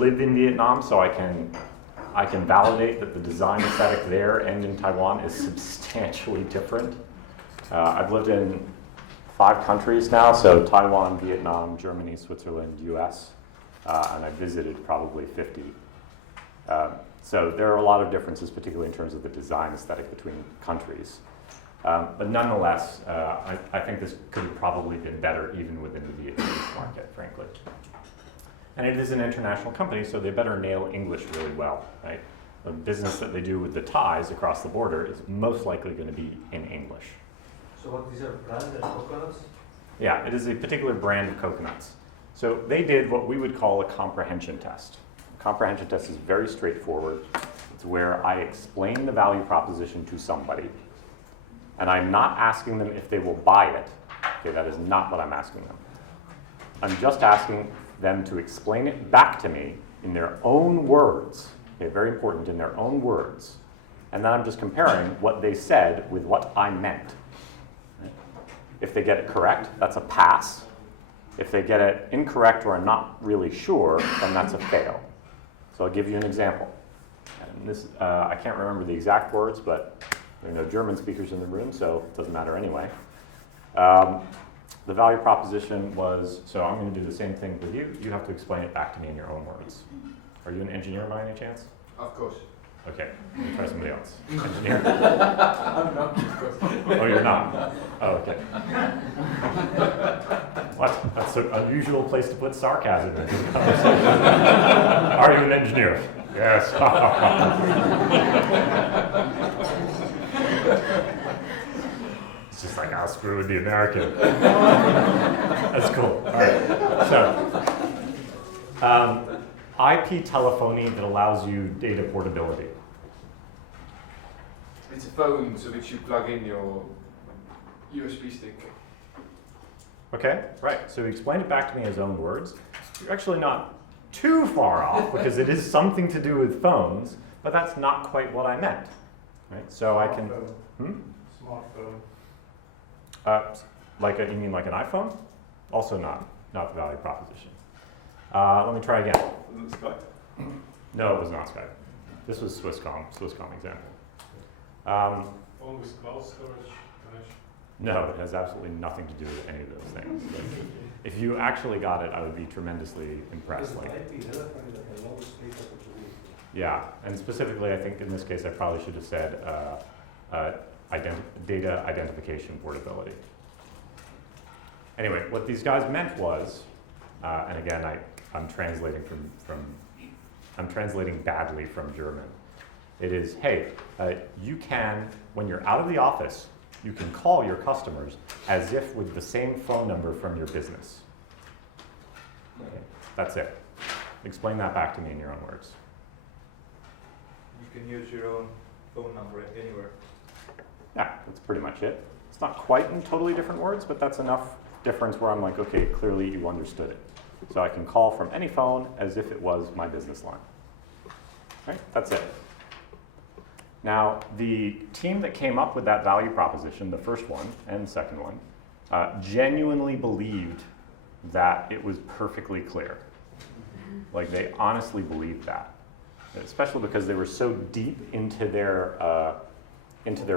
live in Vietnam, so I can validate that the design aesthetic there and in Taiwan is substantially different. I've lived in 5 countries now, so Taiwan, Vietnam, Germany, Switzerland, US, and I've visited probably 50. So there are a lot of differences, particularly in terms of the design aesthetic between countries. But nonetheless, I think this could have probably been better even within the Vietnamese market, frankly. And it is an international company, so they better nail English really well, right? The business that they do with the Thais across the border is most likely going to be in English. So what, these are branded coconuts? Yeah, it is a particular brand of coconuts. So they did what we would call a comprehension test. A comprehension test is very straightforward. It's where I explain the value proposition to somebody, and I'm not asking them if they will buy it. Okay, that is not what I'm asking them. I'm just asking them to explain it back to me in their own words. Okay, very important, in their own words. And then I'm just comparing what they said with what I meant. If they get it correct, that's a pass. If they get it incorrect or are not really sure, then that's a fail. So I'll give you an example. And this, I can't remember the exact words, but there are no German speakers in the room, so it doesn't matter anyway. The value proposition was, so I'm going to do the same thing with you. You have to explain it back to me in your own words. Are you an engineer by any chance? Of course. Okay, let me try somebody else. Engineer? I'm not, of course. Oh, you're not? Oh, okay. What? That's an unusual place to put sarcasm in this conversation. Are you an engineer? Yes. It's just like, I'll screw with the American. That's cool. All right. So, IP telephony that allows you data portability. It's a phone to which you plug in your USB stick. Okay, right. So he explained it back to me in his own words. You're actually not too far off because it is something to do with phones, but that's not quite what I meant. Right? So I can. Smartphone. You mean like an iPhone? Also not the value proposition. Let me try again. Was it Skype? No, it was not Skype. This was Swisscom example. Phone with cloud storage connection. No, it has absolutely nothing to do with any of those things. If you actually got it, I would be tremendously impressed. Yeah, and specifically, I think in this case, I probably should have said data identification portability. Anyway, what these guys meant was, and again, I'm translating I'm translating badly from German. It is, hey, you can, when you're out of the office, you can call your customers as if with the same phone number from your business. Okay, that's it. Explain that back to me in your own words. You can use your own phone number anywhere. Yeah, that's pretty much it. It's not quite in totally different words, but that's enough difference where I'm like, okay, clearly you understood it. So I can call from any phone as if it was my business line. Right? That's it. Now, the team that came up with that value proposition, the first one and the second one, genuinely believed that it was perfectly clear. Like, they honestly believed that, especially because they were so deep into their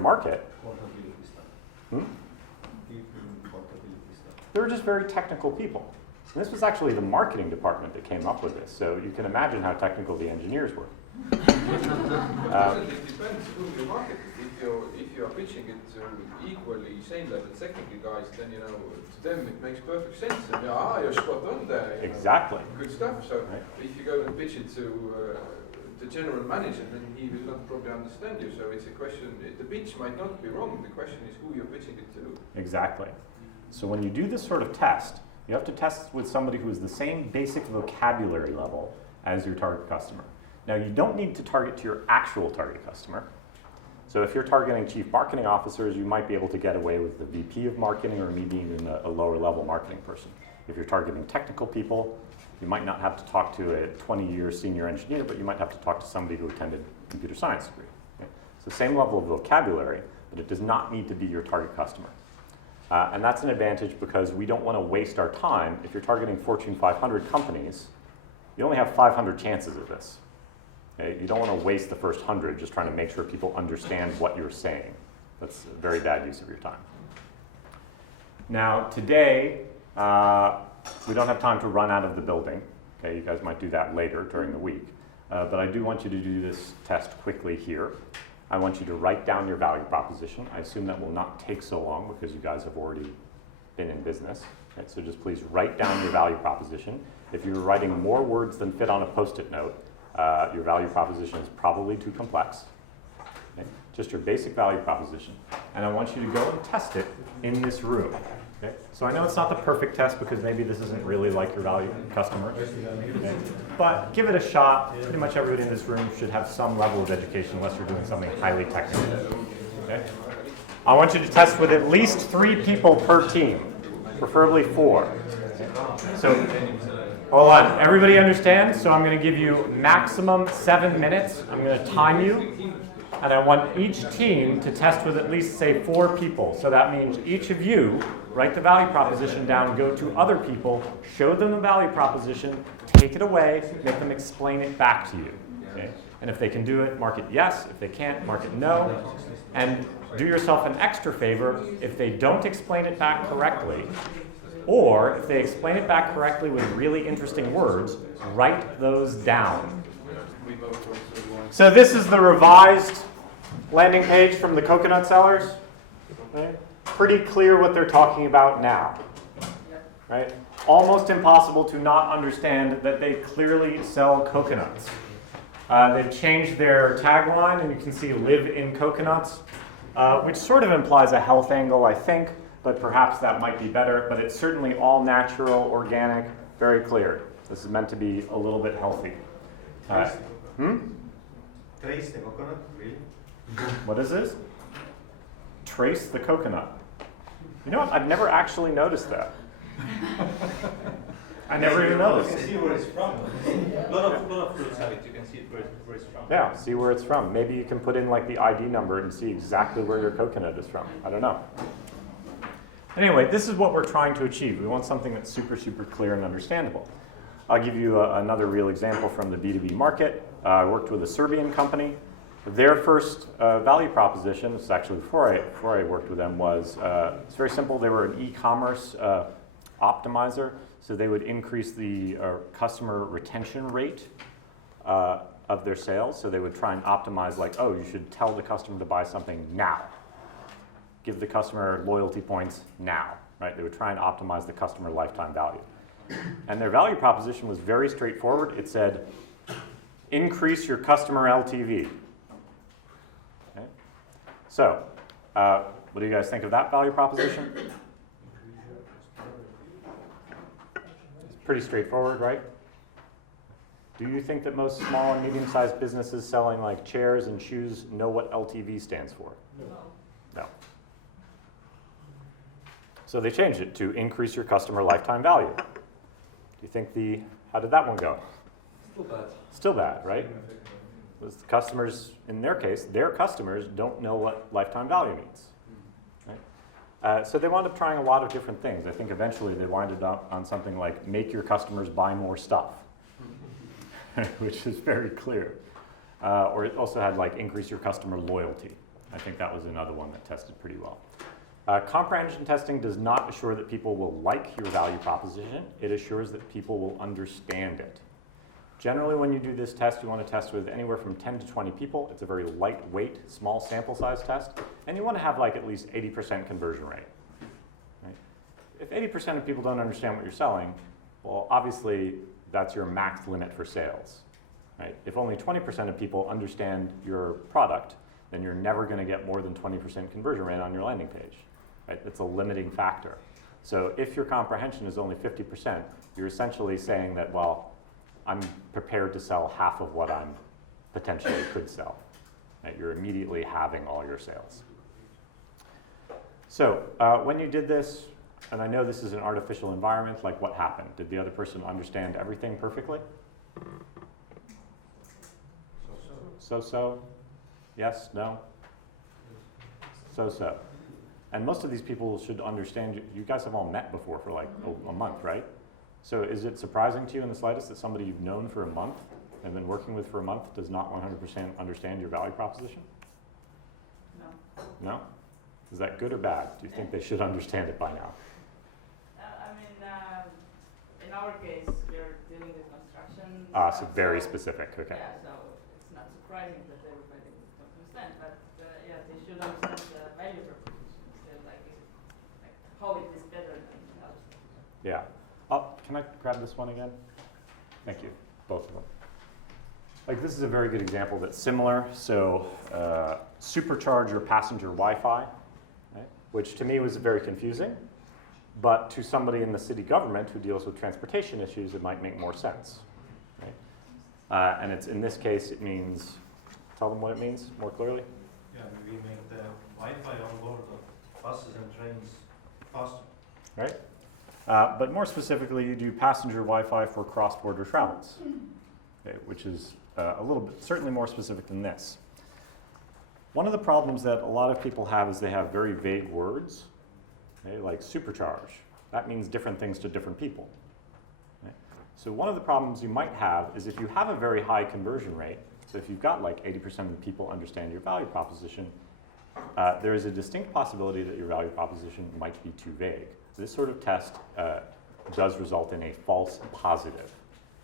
market. They were just very technical people. And this was actually the marketing department that came up with this, so you can imagine how technical the engineers were. It depends who you market it. If you are pitching it to equally same level technical guys, then to them it makes perfect sense. And you're spot on there. Exactly. Good stuff. So right. If you go and pitch it to the general manager, then he will not probably understand you. So it's a question. The pitch might not be wrong. The question is who you're pitching it to. Exactly. So when you do this sort of test, you have to test with somebody who is the same basic vocabulary level as your target customer. Now, you don't need to target to your actual target customer. So if you're targeting chief marketing officers, you might be able to get away with the VP of marketing or maybe even a lower level marketing person. If you're targeting technical people, you might not have to talk to a 20-year senior engineer, but you might have to talk to somebody who attended a computer science degree. Okay? So same level of vocabulary, but it does not need to be your target customer. And that's an advantage because we don't want to waste our time. If you're targeting Fortune 500 companies, You only have 500 chances of this. Okay? You don't want to waste the first 100 just trying to make sure people understand what you're saying. That's a very bad use of your time. Now, today, we don't have time to run out of the building. Okay, you guys might do that later during the week. But I do want you to do this test quickly here. I want you to write down your value proposition. I assume that will not take so long because you guys have already been in business. Okay, so just please write down your value proposition. If you're writing more words than fit on a Post-it note, your value proposition is probably too complex. Okay? Just your basic value proposition. And I want you to go and test it in this room. Okay? So I know it's not the perfect test because maybe this isn't really like your value customer. Okay? But give it a shot. Pretty much everybody in this room should have some level of education unless you're doing something highly technical. Okay? I want you to test with at least 3 people per team, preferably 4. So, hold on. Everybody understands? So I'm going to give you maximum 7 minutes. I'm going to time you. And I want each team to test with at least, say, 4 people. So that means each of you write the value proposition down, go to other people, show them the value proposition, take it away, make them explain it back to you. Okay? And if they can do it, mark it yes. If they can't, mark it no. And do yourself an extra favor. If they don't explain it back correctly, or if they explain it back correctly with really interesting words, write those down. So this is the revised landing page from the coconut sellers. Okay? Pretty clear what they're talking about now. Right? Almost impossible to not understand that they clearly sell coconuts. They've changed their tagline, and you can see "Live in Coconuts," which sort of implies a health angle, I think, but perhaps that might be better. But it's certainly all natural, organic, very clear. This is meant to be a little bit healthy. Trace the coconut, really? What is this? Trace the coconut. You know what? I've never actually noticed that. I never even noticed. You can see where it's from. A lot of fruits have it. You can see where it's from. Yeah, see where it's from. Maybe you can put in like the ID number and see exactly where your coconut is from. I don't know. Anyway, this is what we're trying to achieve. We want something that's super, super clear and understandable. I'll give you another real example from the B2B market. I worked with a Serbian company. Their first value proposition, this is actually before I worked with them, was it's very simple. They were an e-commerce optimizer, so they would increase the customer retention rate of their sales. So they would try and optimize, like, oh, you should tell the customer to buy something now. Give the customer loyalty points now, right? They would try and optimize the customer lifetime value. And their value proposition was very straightforward. It said, increase your customer LTV. Okay? So, what do you guys think of that value proposition? It's pretty straightforward, right? Do you think that most small and medium-sized businesses selling like chairs and shoes know what LTV stands for? No. So they changed it to increase your customer lifetime value. Do you think how did that one go? Still bad. Still bad, right? Because the customers, in their case, their customers don't know what lifetime value means. Right? So they wound up trying a lot of different things. I think eventually they winded up on something like make your customers buy more stuff, which is very clear. Or it also had like increase your customer loyalty. I think that was another one that tested pretty well. Comprehension testing does not assure that people will like your value proposition. It assures that people will understand it. Generally, when you do this test, you want to test with anywhere from 10 to 20 people. It's a very lightweight, small sample size test. And you want to have like at least 80% conversion rate. Right? If 80% of people don't understand what you're selling, well, obviously, that's your max limit for sales. Right? If only 20% of people understand your product, then you're never going to get more than 20% conversion rate on your landing page. Right? That's a limiting factor. So if your comprehension is only 50%, you're essentially saying that, well, I'm prepared to sell half of what I'm potentially could sell. Right? You're immediately halving all your sales. So when you did this, and I know this is an artificial environment, like what happened? Did the other person understand everything perfectly? So-so? Yes? No? So-so. And most of these people should understand, you guys have all met before for like a month, right? So is it surprising to you in the slightest that somebody you've known for a month and been working with for a month does not 100% understand your value proposition? No. No? Is that good or bad? Do you think they should understand it by now? I mean, in our case, we're dealing with construction. So very specific, okay. Yeah, so it's not surprising that everybody don't understand, but yeah, they should understand the value proposition. So like how it is better than others. Yeah. Can I grab this one again? Thank you, both of them. Like this is a very good example that's similar. So supercharge your passenger Wi-Fi, right? Which to me was very confusing, but to somebody in the city government who deals with transportation issues, it might make more sense. Right? And it's in this case, it means, tell them what it means more clearly. Yeah, we make the Wi-Fi on board of buses and trains faster. Right? But more specifically, you do passenger Wi-Fi for cross-border travels, okay, which is a little bit, certainly more specific than this. One of the problems that a lot of people have is they have very vague words, okay, like supercharge. That means different things to different people. Okay? So one of the problems you might have is if you have a very high conversion rate, so if you've got like 80% of the people understand your value proposition, there is a distinct possibility that your value proposition might be too vague. This sort of test does result in a false positive.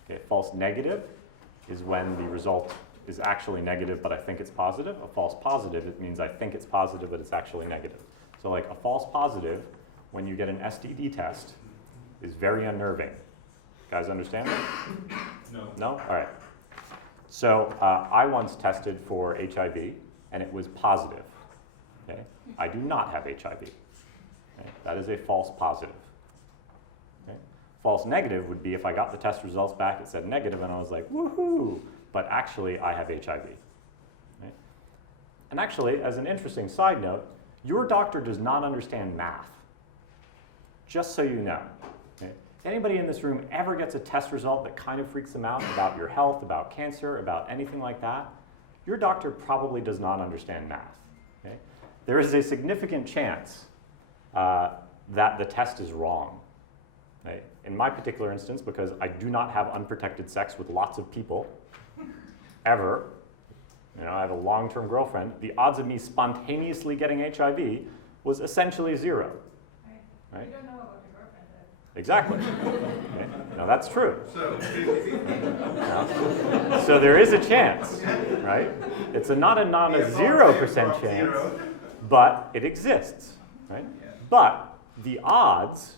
Okay, false negative is when the result is actually negative, but I think it's positive. A false positive, it means I think it's positive, but it's actually negative. So like a false positive, when you get an STD test, is very unnerving. Guys understand that? No. No? All right. So I once tested for HIV, and it was positive. Okay? I do not have HIV. Okay? That is a false positive. Okay? False negative would be if I got the test results back, it said negative, and I was like, woohoo, but actually I have HIV. Okay? And actually, as an interesting side note, your doctor does not understand math. Just so you know. Okay? Anybody in this room ever gets a test result that kind of freaks them out about your health, about cancer, about anything like that, your doctor probably does not understand math. Okay? There is a significant chance that the test is wrong. Right? In my particular instance, because I do not have unprotected sex with lots of people, ever, I have a long-term girlfriend, the odds of me spontaneously getting HIV was essentially zero. Right? You don't know about your girlfriend then. Exactly. Okay? Now that's true. So there is a chance, right? It's not a 0% chance, but it exists, right? But the odds,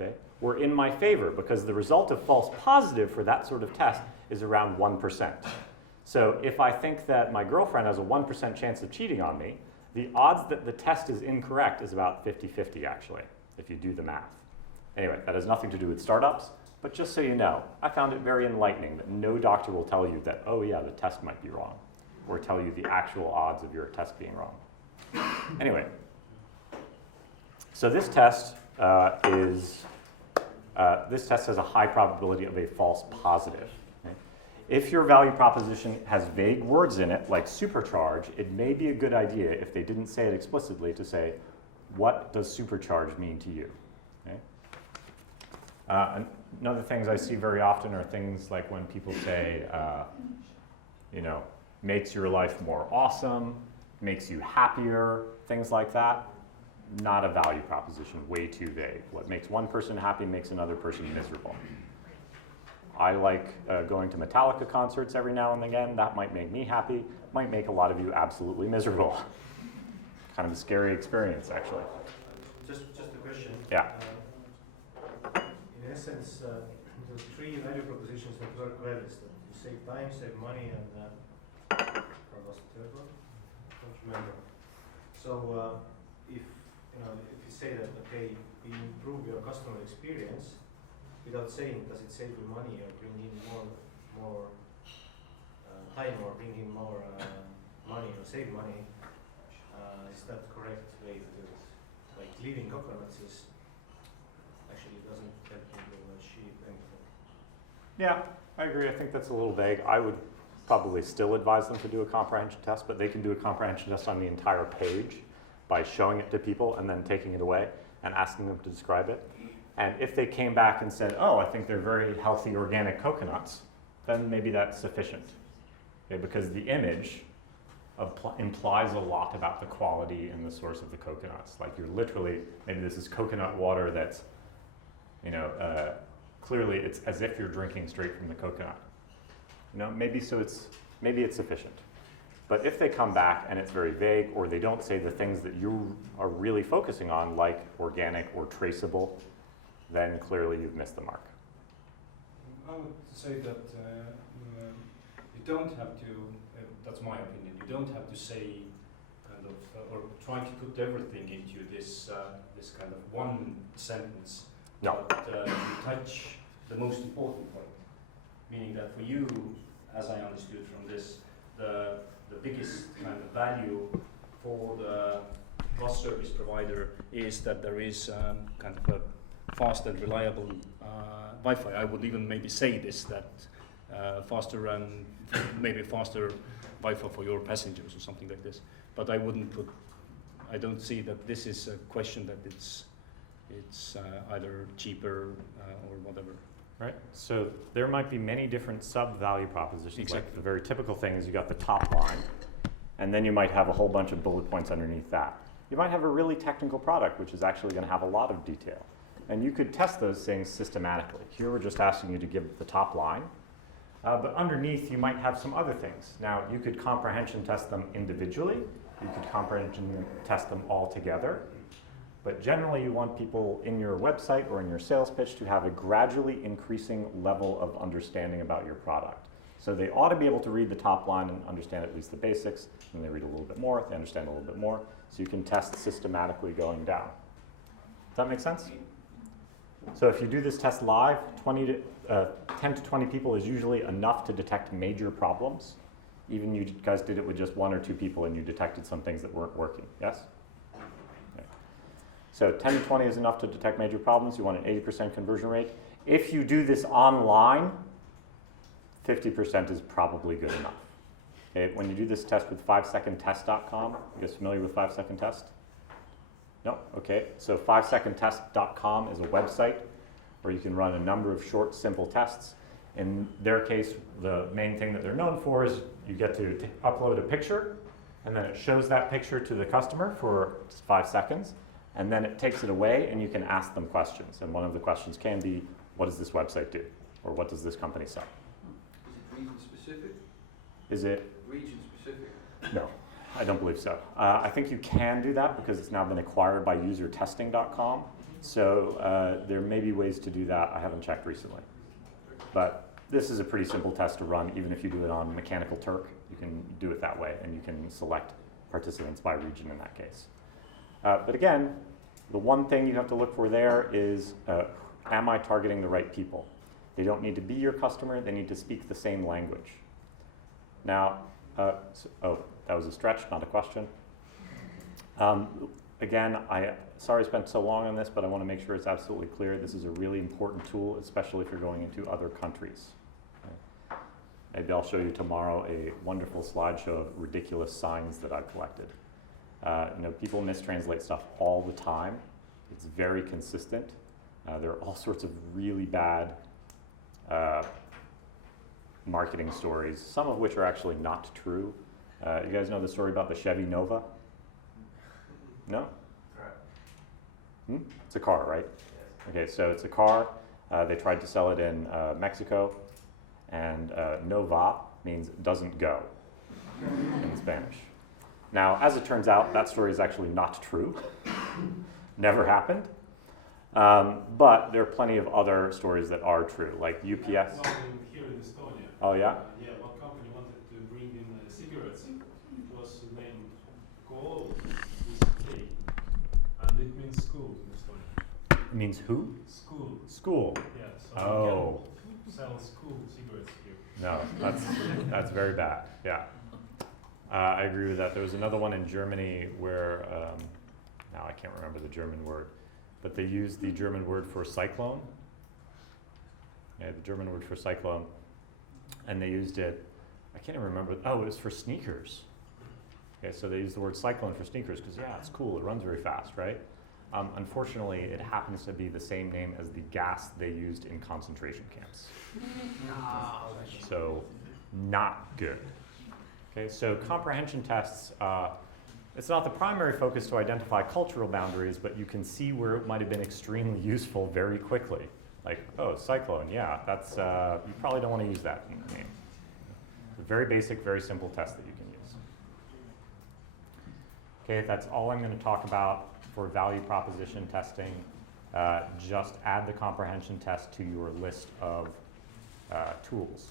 okay, were in my favor because the result of false positive for that sort of test is around 1%. So if I think that my girlfriend has a 1% chance of cheating on me, the odds that the test is incorrect is about 50-50 actually, if you do the math. Anyway, that has nothing to do with startups, but just so you know, I found it very enlightening that no doctor will tell you that, oh yeah, the test might be wrong, or tell you the actual odds of your test being wrong. Anyway, so this test this test has a high probability of a false positive. Okay? If your value proposition has vague words in it, like supercharge, it may be a good idea if they didn't say it explicitly to say, what does supercharge mean to you? Okay? Another things I see very often are things like when people say, makes your life more awesome, makes you happier, things like that. Not a value proposition, way too vague. What makes one person happy makes another person miserable. I like going to Metallica concerts every now and again. That might make me happy, might make a lot of you absolutely miserable. Kind of a scary experience, actually. Just a question. Yeah. In essence, the three value propositions that work well is that you save time, save money, and what was the third one? I don't remember. So if you say that, okay, you improve your customer experience without saying, does it save you money or bring in more time or bring in more money or save money, is that the correct way to do it? Like leaving coconuts actually doesn't help you achieve anything. Yeah, I agree. I think that's a little vague. I would probably still advise them to do a comprehension test, but they can do a comprehension test on the entire page by showing it to people and then taking it away and asking them to describe it. And if they came back and said, oh, I think they're very healthy organic coconuts, then maybe that's sufficient. Okay, because the image implies a lot about the quality and the source of the coconuts. Like you're literally, maybe this is coconut water that's, clearly it's as if you're drinking straight from the coconut. Maybe it's sufficient. But if they come back and it's very vague, or they don't say the things that you are really focusing on, like organic or traceable, then clearly you've missed the mark. I would say that you don't have to, that's my opinion, you don't have to say kind of, or try to put everything into this kind of one sentence. No. But you touch the most important point, meaning that for you, as I understood from this, the biggest kind of value for the bus service provider is that there is kind of a fast and reliable Wi-Fi. I would even maybe say this, that faster and maybe faster Wi-Fi for your passengers or something like this. But I don't see that this is a question that it's either cheaper or whatever. Right. So there might be many different sub-value propositions. Exactly. Like the very typical thing is you got the top line, and then you might have a whole bunch of bullet points underneath that. You might have a really technical product, which is actually going to have a lot of detail. And you could test those things systematically. Here we're just asking you to give the top line. But underneath you might have some other things. Now you could comprehension test them individually. You could comprehension test them all together. But generally you want people in your website or in your sales pitch to have a gradually increasing level of understanding about your product. So they ought to be able to read the top line and understand at least the basics, and they read a little bit more, they understand a little bit more, so you can test systematically going down. Does that make sense? So if you do this test live, 10 to 20 people is usually enough to detect major problems. Even you guys did it with just 1 or 2 people and you detected some things that weren't working, yes? So 10 to 20 is enough to detect major problems. You want an 80% conversion rate. If you do this online, 50% is probably good enough. Okay, when you do this test with 5secondtest.com, you guys familiar with 5-second test? No? Okay, so 5secondtest.com is a website where you can run a number of short, simple tests. In their case, the main thing that they're known for is you get to upload a picture, and then it shows that picture to the customer for 5 seconds. And then it takes it away and you can ask them questions. And one of the questions can be, what does this website do? Or what does this company sell? Is it region specific? Is it? Region specific? No, I don't believe so. I think you can do that because it's now been acquired by usertesting.com. So there may be ways to do that. I haven't checked recently. But this is a pretty simple test to run. Even if you do it on Mechanical Turk, you can do it that way. And you can select participants by region in that case. But again, the one thing you have to look for there is, am I targeting the right people? They don't need to be your customer, they need to speak the same language. Now, that was a stretch, not a question. Again, sorry I spent so long on this, but I want to make sure it's absolutely clear. This is a really important tool, especially if you're going into other countries. Okay. Maybe I'll show you tomorrow a wonderful slideshow of ridiculous signs that I've collected. People mistranslate stuff all the time. It's very consistent. There are all sorts of really bad marketing stories, some of which are actually not true. You guys know the story about the Chevy Nova? No? It's a car, right? Okay, so it's a car. They tried to sell it in Mexico, and Nova means doesn't go in Spanish. Now, as it turns out, that story is actually not true. Never happened. But there are plenty of other stories that are true, like UPS. Here in Estonia. Oh, yeah? Yeah, one company wanted to bring in cigarettes. It was named Kool with K, and it means school in Estonia. It means who? School. School. Yeah, so Oh. you can sell school cigarettes here. No, that's very bad, yeah. I agree with that. There was another one in Germany where, now I can't remember the German word, but they used the German word for cyclone. Yeah, the German word for cyclone. And they used it, I can't even remember, oh, it was for sneakers. Okay, so they used the word cyclone for sneakers because, yeah, it's cool, it runs very fast, right? Unfortunately, it happens to be the same name as the gas they used in concentration camps. So, not good. Okay, so comprehension tests, it's not the primary focus to identify cultural boundaries, but you can see where it might have been extremely useful very quickly. Like, oh, cyclone, yeah, that's, you probably don't want to use that in the name. It's a very basic, very simple test that you can use. Okay, that's all I'm going to talk about for value proposition testing. Just add the comprehension test to your list of tools.